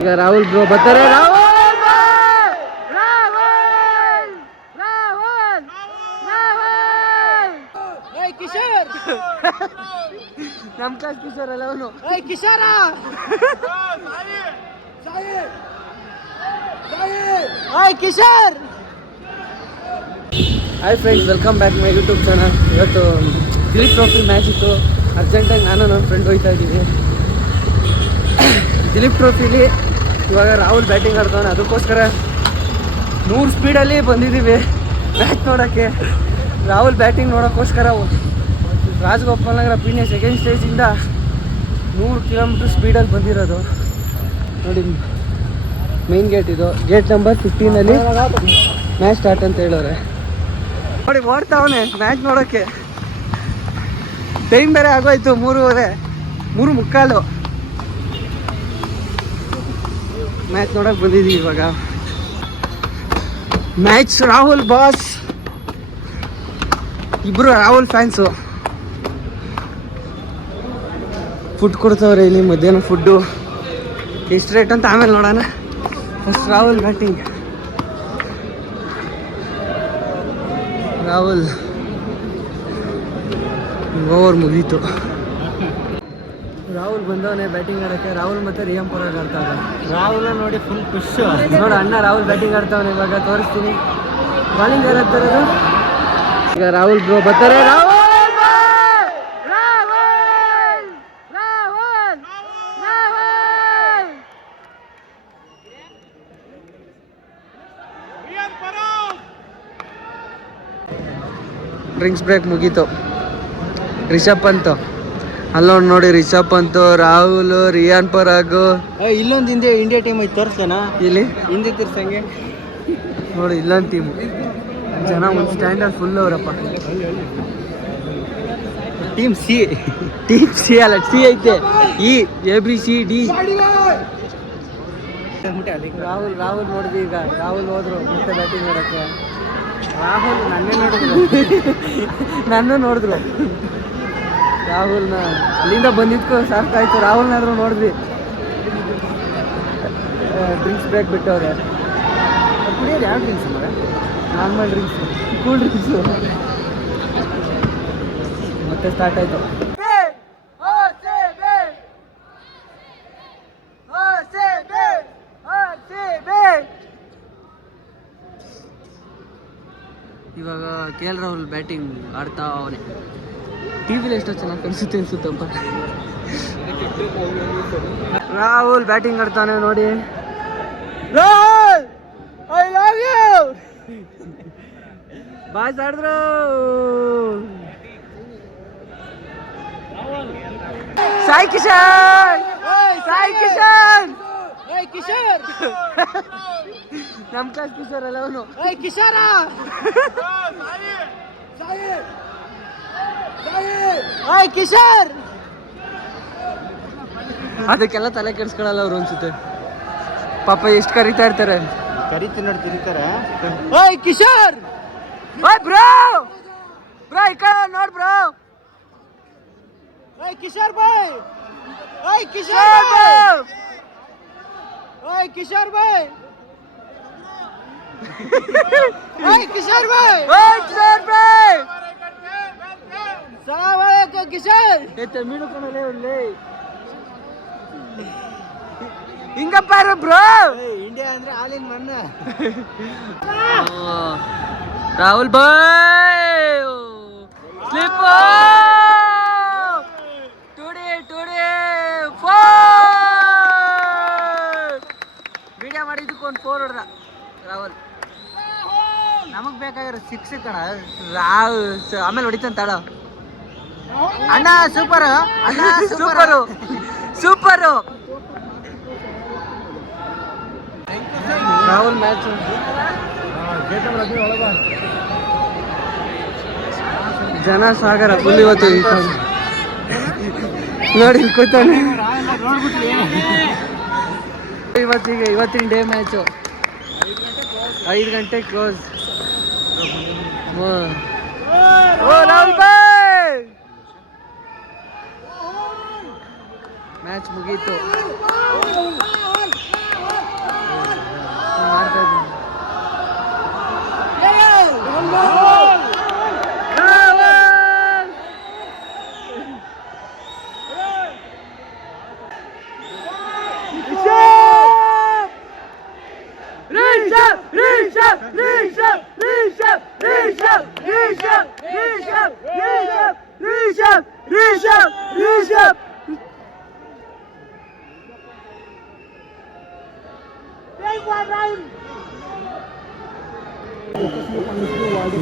ಈಗ ರಾಹುಲ್ ಬ್ರೋ ಬರ್ತಾರೆ. ಕಿಶೋರ್ ನಮ್ ಕ್ಲಾಸ್ ಕಿಶೋರ್ ಅಲ್ಲ ಅವನು. Kishora Kishore. Hi friends, welcome back my YouTube channel. ಇವತ್ತು ದಿಲೀಪ್ ಟ್ರೋಫಿ ಮ್ಯಾಚ್ ಇತ್ತು. ಅರ್ಜೆಂಟಾಗಿ ನಾನು ನನ್ನ ಫ್ರೆಂಡ್ ಹೋಗ್ತಾ ಇದ್ದೀವಿ. ದಿಲೀಪ್ ಟ್ರೋಫಿಲಿ ಇವಾಗ ರಾಹುಲ್ ಬ್ಯಾಟಿಂಗ್ ಆಡ್ತಾನೆ. ಅದಕ್ಕೋಸ್ಕರ 100 ಸ್ಪೀಡಲ್ಲಿ ಬಂದಿದ್ದೀವಿ ಮ್ಯಾಚ್ ನೋಡೋಕ್ಕೆ. ರಾಹುಲ್ ಬ್ಯಾಟಿಂಗ್ ನೋಡೋಕ್ಕೋಸ್ಕರ ರಾಜಗೋಪಾಲ್ ನಗರ ಪೀಣ್ಯ ಸೆಕೆಂಡ್ ಸ್ಟೇಜಿಂದ 100 ಕಿಲೋಮೀಟರ್ ಸ್ಪೀಡಲ್ಲಿ ಬಂದಿರೋದು. ನೋಡಿ, ಮೈನ್ ಗೇಟ್ ಇದು. ಗೇಟ್ ನಂಬರ್ 15 ಮ್ಯಾಚ್ ಸ್ಟಾರ್ಟ್ ಅಂತ ಹೇಳೋರೆ. ನೋಡಿ, ಓಡ್ತಾವನೆ ಮ್ಯಾಚ್ ನೋಡೋಕ್ಕೆ. ಟೈಮ್ ಬೇರೆ ಆಗೋಯ್ತು, 3:15 ಮ್ಯಾಚ್ ನೋಡೋಕೆ ಬಂದಿದ್ದೀವಿ ಇವಾಗ. Match Rahul boss. ಇಬ್ಬರು ರಾಹುಲ್ ಫ್ಯಾನ್ಸು. ಫುಡ್ ಕೊಡ್ತವ್ರೆ ಇಲ್ಲಿ, ಮಧ್ಯಾಹ್ನ ಫುಡ್ಡು. ಎಷ್ಟು ರೇಟ್ ಅಂತ ಆಮೇಲೆ ನೋಡೋಣ. First Rahul batting. Rahul over ಮುಗೀತು. ರಾಹುಲ್ ಬಂದವನೇ ಬ್ಯಾಟಿಂಗ್ ಆಡೋಕ್ಕೆ. ರಾಹುಲ್ ಮತ್ತು ರಿಯಂ ಪರಾಗ್ ಆಡ್ತಾರೆ. ರಾಹುಲ್ ನೋಡಿ ಫುಲ್ ಖುಷ್. ನೋಡು ಅಣ್ಣ ರಾಹುಲ್ ಬ್ಯಾಟಿಂಗ್ ಆಡ್ತಾವನೆ. ಇವಾಗ ತೋರಿಸ್ತೀನಿ. ಬಾಲಿಂಗ್ ಯಾರು ಆಗ್ತಾರದು. ಈಗ ರಾಹುಲ್ ಬ್ರೋ ಬರ್ತಾರೆ. ಡ್ರಿಂಕ್ಸ್ ಬ್ರೇಕ್ ಮುಗೀತು. ರಿಷಬ್ ಪಂತ್ ಅಲ್ಲೊಂದು ನೋಡಿ, ರಿಷಬ್ ಪಂತ್, ರಾಹುಲ್, ರಿಯಾನ್ ಪರಾಗ್. ಇಲ್ಲೊಂದು ಇಂಡಿಯಾ ಟೀಮ್ ಐತೆ, ತೋರಿಸ್ತಾನ ಇಲ್ಲಿ ಹಿಂದೆ ತಿರ್ಸಂಗೆ. ನೋಡಿ, ಇಲ್ಲೊಂದು ಟೀಮು. ಜನ ಒಂದು ಸ್ಟ್ಯಾಂಡರ್ಡ್ ಫುಲ್ ಅವರಪ್ಪ. ಟೀಮ್ ಸಿ ಅಲ್ಲ, ಸಿ ಐತೆ. ABCD. ರಾಹುಲ್ ನೋಡಿದ್ವಿ. ಈಗ ರಾಹುಲ್ ಹೋದ್ರು ಮತ್ತೆ ಬ್ಯಾಟಿಂಗ್ ಮಾಡೋಕ್ಕೆ. ರಾಹುಲ್ ನನ್ನೂ ನೋಡಿದ್ರು. ರಾಹುಲ್ನ ಅಲ್ಲಿಂದ ಬಂದಿದ್ಕೋ ಸಾಕಾಯ್ತು. ರಾಹುಲ್ನಾದ್ರೂ ನೋಡಿದ್ವಿ. ಡ್ರಿಂಕ್ಸ್ ಬ್ರೇಕ್ ಬಿಟ್ಟವ್ರೆ. ಕುಡಿಯೋದು ಯಾವ ಡ್ರಿಂಕ್ಸ್ ಮಗ? Normal drinks, cool drinks. ಮತ್ತೆ ಸ್ಟಾರ್ಟ್ ಆಯಿತು. ಇವಾಗ KL ರಾಹುಲ್ ಬ್ಯಾಟಿಂಗ್ ಆಡ್ತಾ ಅವನೇ. ಟಿವಿಲಿ ಎಷ್ಟೋ ಚೆನ್ನಾಗಿ ಅನ್ಸುತ್ತಪ್ಪ. ರಾಹುಲ್ ಬ್ಯಾಟಿಂಗ್ ಆಡ್ತಾನೆ ನೋಡಿ. Rahul I love you boys ಆಡಿದ್ರು. ಸಾಯಿ ಕಿಶನ್ ಕಿಶೋರ್ ನಮ್ ಕ್ಲಾಸ್ ಕಿಶೋರ್ ಅಲ್ಲ ಅವನು. ಕಿಶೋರ ಕಿಶೋರ್. ಅದಕ್ಕೆಲ್ಲ ತಲೆ ಕೆಡ್ಸ್ಕೊಳಲ್ಲ ಅವ್ರು ಅನ್ಸುತ್ತೆ. ಪಾಪ ಎಷ್ಟು ಕರಿತಾ ಇರ್ತಾರೆ. ಕರಿತೀನಿ ನೋಡಿ, ತಿರುತ್ತಾರೆ. ಕಿಶೋರ್ ಬ್ರೋ ಈ ಕಡೆ ನೋಡ್ ಬ್ರೋ. ಕಿಶೋರ್ ಬಾಯ್. ಕಿಶೋರ್ ಬಾಯ್. ಕಿಶೋರ್ ಬಾಯ್. ಕಿಶೋರ್ ಬಾಯ್. ಸಲಾಮ್ ಅಲೈಕುಂ ಕಿಶೋರ್. ತಮಿಳು ಕಣಲೇ ಒಳ್ಳೆ ಹಿಂಗಪ್ಪ ಬ್ರೋ. ಇಂಡಿಯಾ ಅಂದ್ರೆ ಹಾಲಿನ ಮಣ್ಣ. ರಾಹುಲ್ ಬಾಯ್ ಸ್ಲಿಪ್. ಟುಡೇ 4 ವಿಡಿಯೋ ಮಾಡಿದ್ದಕ್ಕೆ ಒಂದು 4 ಹೊಡೆದ ರಾಹುಲ್. ನಮಗ್ ಬೇಕಾಗಿರೋ 6 ಕಣ. ಆಮೇಲೆ ಹೊಡಿತಂತಾಳ ಅಣ್ಣ. Super Rahul match. ಜನ ಸಾಗರ ಫುಲ್ ಇವತ್ತು. ನೋಡಿ ಕೂತಾನೆ. ಇವತ್ತಿನ ಡೇ ಮ್ಯಾಚು 5 ಗಂಟೆ ಕ್ಲೋಸ್. ರಾಹುಲ್ ಬಾಯ್. ಮ್ಯಾಚ್ ಮುಗೀತು.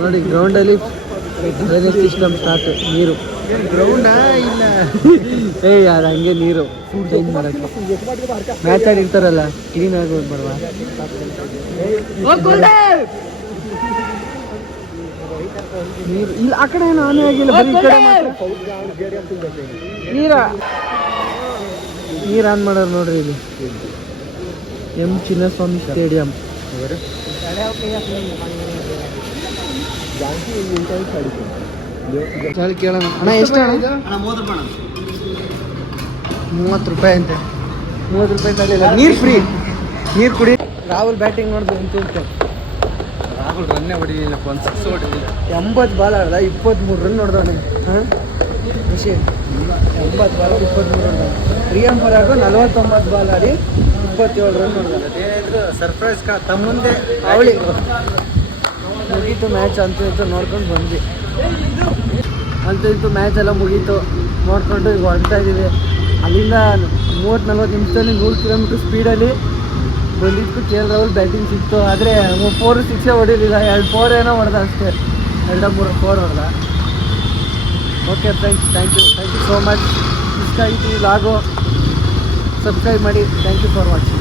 ನೋಡಿ ಗ್ರೌಂಡಲ್ಲಿ ಡ್ರೈನೇಜ್ ಸಿಸ್ಟಮ್ ಸ್ಟಾರ್ಟ್. ನೀರು ಗ್ರೌಂಡಾ ಇಲ್ಲ ಯಾರು ಹಂಗೆ ನೀರು ಚೇಂಜ್ ಮಾಡೋಕ್ಕೆ ಮ್ಯಾಚ್ ಆಡಿರ್ತಾರಲ್ಲ ಕ್ಲೀನ್ ಆಗಿ ಹೋಗ್ಬಾರ್ವಾ. ನೀರು ಇಲ್ಲ ಆ ಕಡೆ ಏನು ಆನೆ ಆಗಿಲ್ಲ, ಬರೀ ಈ ಕಡೆ ನೀರು ಆನ್ ಮಾಡೋರು ನೋಡ್ರಿ. ಇಲ್ಲಿ ಎಂ ಚಿನ್ನಸ್ವಾಮಿ ಸ್ಟೇಡಿಯಂ. ಕೇಳೋಣ ಅಣ್ಣ, ಎಷ್ಟು ಅಣ್ಣ? 30 ರೂಪಾಯಿ ಅಂತೆ. 30 ರೂಪಾಯಿ ತಗೊಳ್ಳಿಲ್ಲ, ನೀರು ಫ್ರೀ, ನೀರು ಕುಡಿ. ರಾಹುಲ್ ಬ್ಯಾಟಿಂಗ್ ನೋಡಿದ್ರು ಅಂತ ರಾಹುಲ್ ರನ್ನೇ ಹೊಡಿಲಿಲ್ಲ, ಒಂದು 6 ಹೊಡಿಲಿಲ್ಲ. 80 ಬಾಲ್ ಆಡ್ದ, 23 ರನ್ ನೋಡ್ದವನೆ. ಹಾಂ ಖುಷಿ, 80 ಬಾಲ್ 23 ರನ್. ಪ್ರಿಯಂ ಪರಾಗು 49 ಬಾಲ್ ಆಡಿ 27 ರನ್ ನೋಡ್ದ. ಅದೇನಿದ್ರು ಸರ್ಪ್ರೈಸ್ ತಮ್ಮ ಮುಂದೆ ಅವಳಿ ಮುಗೀತು ಮ್ಯಾಚ್. ಅಂತೂ ಇಂತೂ ನೋಡ್ಕೊಂಡು ಬಂದ್ವಿ. ಅಂತೂ ಇಂತೂ ಮ್ಯಾಚ್ ಎಲ್ಲ ಮುಗೀತು ನೋಡ್ಕೊಂಡು ಈಗ ಹೊರಡ್ತಾ ಇದ್ದೀವಿ. ಅಲ್ಲಿಂದ 30-40 ನಿಮಿಷದಲ್ಲಿ 100 ಕಿಲೋಮೀಟ್ರ್ ಸ್ಪೀಡಲ್ಲಿ ಬಂದಿದ್ದು. ಕೆ ಎಲ್ ರಾಹುಲ್ ಬ್ಯಾಟಿಂಗ್ ಸಿಕ್ತು, ಆದರೆ 4-6 ಹೊಡಿಲಿಲ್ಲ, 2-4 ಏನೋ ಹೊಡೆದ ಅಷ್ಟೇ. 2-3-4 ಹೊಡೆದ. Okay friends, thank you so much. ಇಷ್ಟ ಆಯಿತು ಲಾಗು, ಸಬ್ಸ್ಕ್ರೈಬ್ ಮಾಡಿ. Thank you for watching.